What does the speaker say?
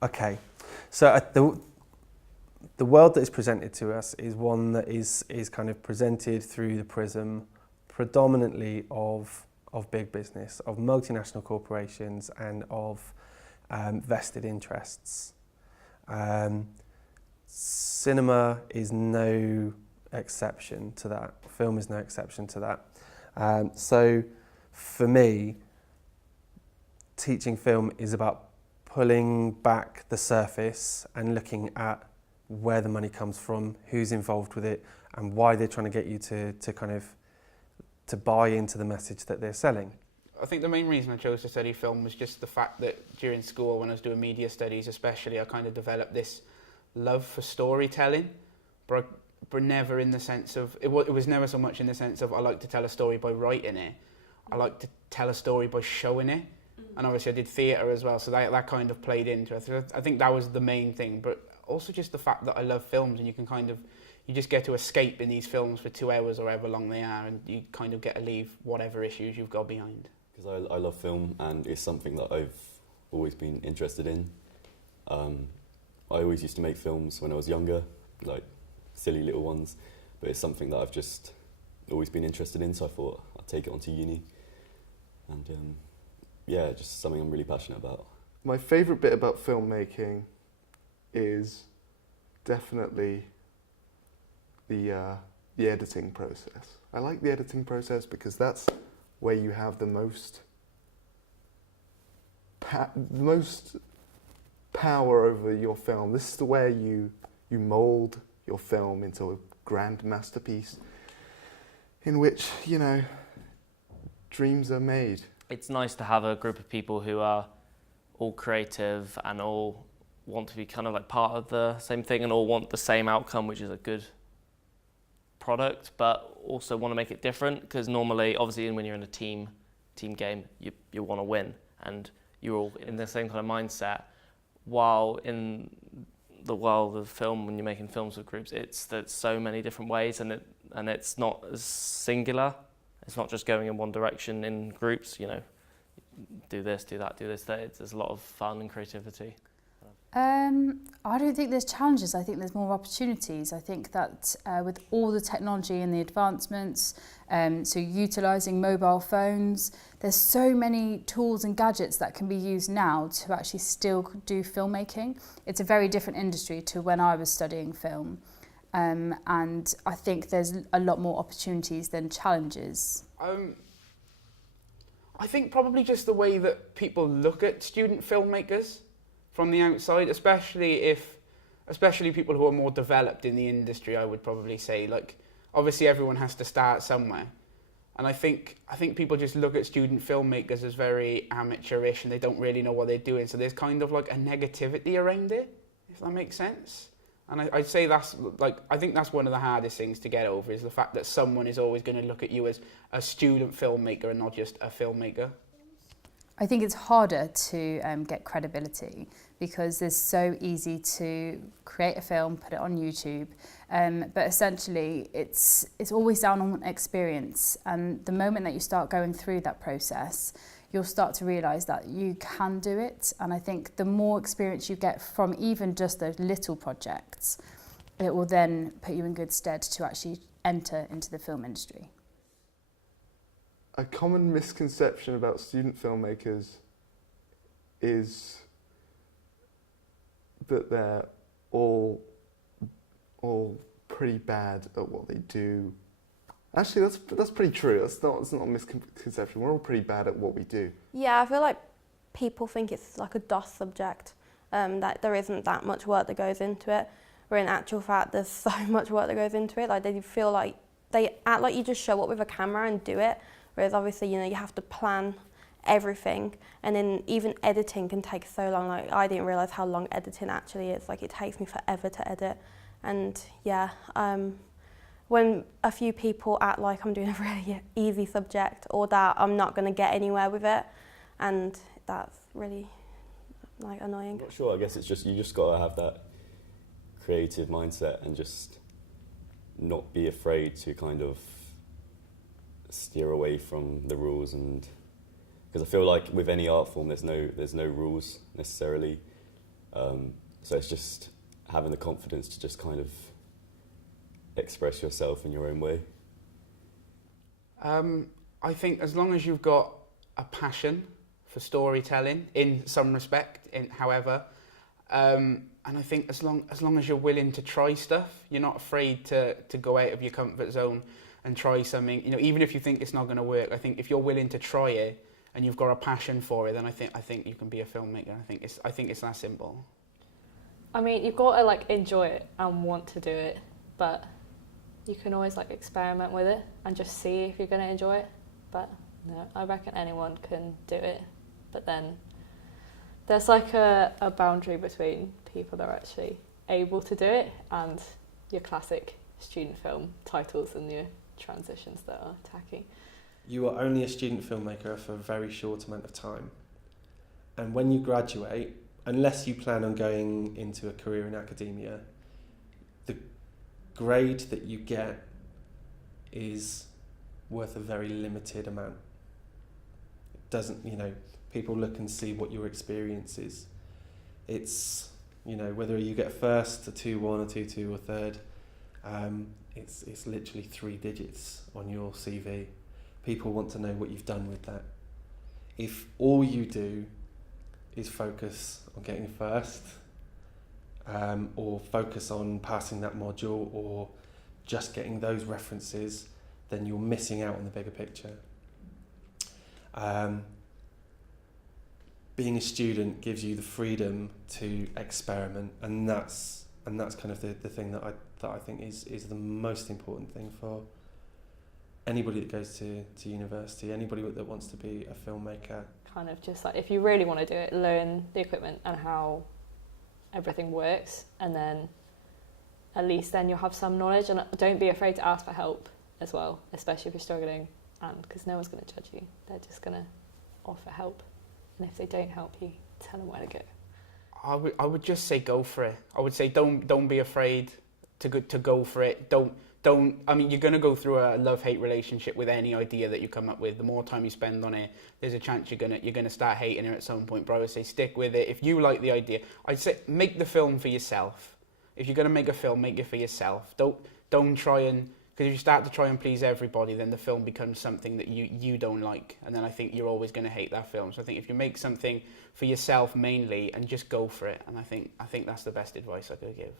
Okay, so the world that is presented to us is one that is kind of presented through the prism predominantly of big business, of multinational corporations and of vested interests. Cinema is no exception to that. Film is no exception to that. So for me, teaching film is about pulling back the surface and looking at where the money comes from, who's involved with it, and why they're trying to get you to kind of to buy into the message that they're selling. I think the main reason I chose to study film was just the fact that during school, when I was doing media studies especially, I kind of developed this love for storytelling, but never in the sense of, it was never so much in the sense of I like to tell a story by writing it, I like to tell a story by showing it. And obviously I did theatre as well, so that kind of played into it. I think that was the main thing, but also just the fact that I love films and you just get to escape in these films for 2 hours or however long they are, and you kind of get to leave whatever issues you've got behind. Because I love film and it's something that I've always been interested in. I always used to make films when I was younger, like silly little ones, but it's something that I've just always been interested in, so I thought I'd take it onto uni. And yeah, just something I'm really passionate about. My favourite bit about filmmaking is definitely the editing process. I like the editing process because that's where you have the most power over your film. This is the way you mould your film into a grand masterpiece in which, you know, dreams are made. It's nice to have a group of people who are all creative and all want to be kind of like part of the same thing and all want the same outcome, which is a good product, but also want to make it different, because normally, obviously, when you're in a team game, you want to win and you're all in the same kind of mindset. While in the world of film, when you're making films with groups, there's so many different ways, and it's not as singular. It's not just going in one direction in groups, you know, do this, do that, do this. There's a lot of fun and creativity. I don't think there's challenges. I think there's more opportunities. I think that with all the technology and the advancements, so utilising mobile phones, there's so many tools and gadgets that can be used now to actually still do filmmaking. It's a very different industry to when I was studying film. And I think there's a lot more opportunities than challenges. I think probably just the way that people look at student filmmakers from the outside, especially people who are more developed in the industry, I would probably say. Like, obviously everyone has to start somewhere. And I think people just look at student filmmakers as very amateurish and they don't really know what they're doing. So there's kind of like a negativity around it, if that makes sense. And I'd say I think that's one of the hardest things to get over, is the fact that someone is always going to look at you as a student filmmaker and not just a filmmaker. I think it's harder to get credibility because it's so easy to create a film, put it on YouTube, but essentially it's always down on experience, and the moment that you start going through that process, you'll start to realise that you can do it. And I think the more experience you get from even just those little projects, it will then put you in good stead to actually enter into the film industry. A common misconception about student filmmakers is that they're all pretty bad at what they do. Actually, that's pretty true. It's not a misconception. We're all pretty bad at what we do. Yeah, I feel like people think it's like a DOS subject, that there isn't that much work that goes into it, where in actual fact there's so much work that goes into it. Like, they feel like they act like you just show up with a camera and do it, whereas obviously, you know, you have to plan everything, and then even editing can take so long. Like, I didn't realise how long editing actually is. Like, it takes me forever to edit, and yeah, when a few people act like I'm doing a really easy subject or that I'm not going to get anywhere with it, and that's really like annoying. I'm not sure, I guess it's just, you just got to have that creative mindset and just not be afraid to kind of steer away from the rules and because I feel like with any art form, there's no rules necessarily. So it's just having the confidence to just kind of express yourself in your own way. I think as long as you've got a passion for storytelling in some respect, however, and I think as long as you're willing to try stuff, you're not afraid to go out of your comfort zone and try something. You know, even if you think it's not going to work, I think if you're willing to try it and you've got a passion for it, then I think you can be a filmmaker. I think it's that simple. I mean, you've got to like enjoy it and want to do it, but you can always like experiment with it and just see if you're going to enjoy it. But no, I reckon anyone can do it. But then there's like a boundary between people that are actually able to do it and your classic student film titles and your transitions that are tacky. You are only a student filmmaker for a very short amount of time. And when you graduate, unless you plan on going into a career in academia, the grade that you get is worth a very limited amount. It doesn't, people look and see what your experience is. It's, whether you get first, a 2-1, a 2-2 or third, it's literally 3 digits on your CV. People want to know what you've done with that. If all you do is focus on getting first, or focus on passing that module, or just getting those references, then you're missing out on the bigger picture. Being a student gives you the freedom to experiment, and that's kind of the thing that I think is the most important thing for anybody that goes to university, anybody that wants to be a filmmaker. Kind of just like, if you really want to do it, learn the equipment and how everything works, and then at least then you'll have some knowledge, and don't be afraid to ask for help as well, especially if you're struggling, and because no one's going to judge you, they're just going to offer help, and if they don't help you, tell them where to go. I would just say go for it. I would say don't be afraid to go for it. Don't. I mean, you're going to go through a love-hate relationship with any idea that you come up with. The more time you spend on it, there's a chance you're gonna start hating it at some point. But I would say stick with it. If you like the idea, I'd say make the film for yourself. If you're going to make a film, make it for yourself. Don't try and, because if you start to try and please everybody, then the film becomes something that you don't like, and then I think you're always going to hate that film. So I think if you make something for yourself mainly, and just go for it, and I think that's the best advice I could give.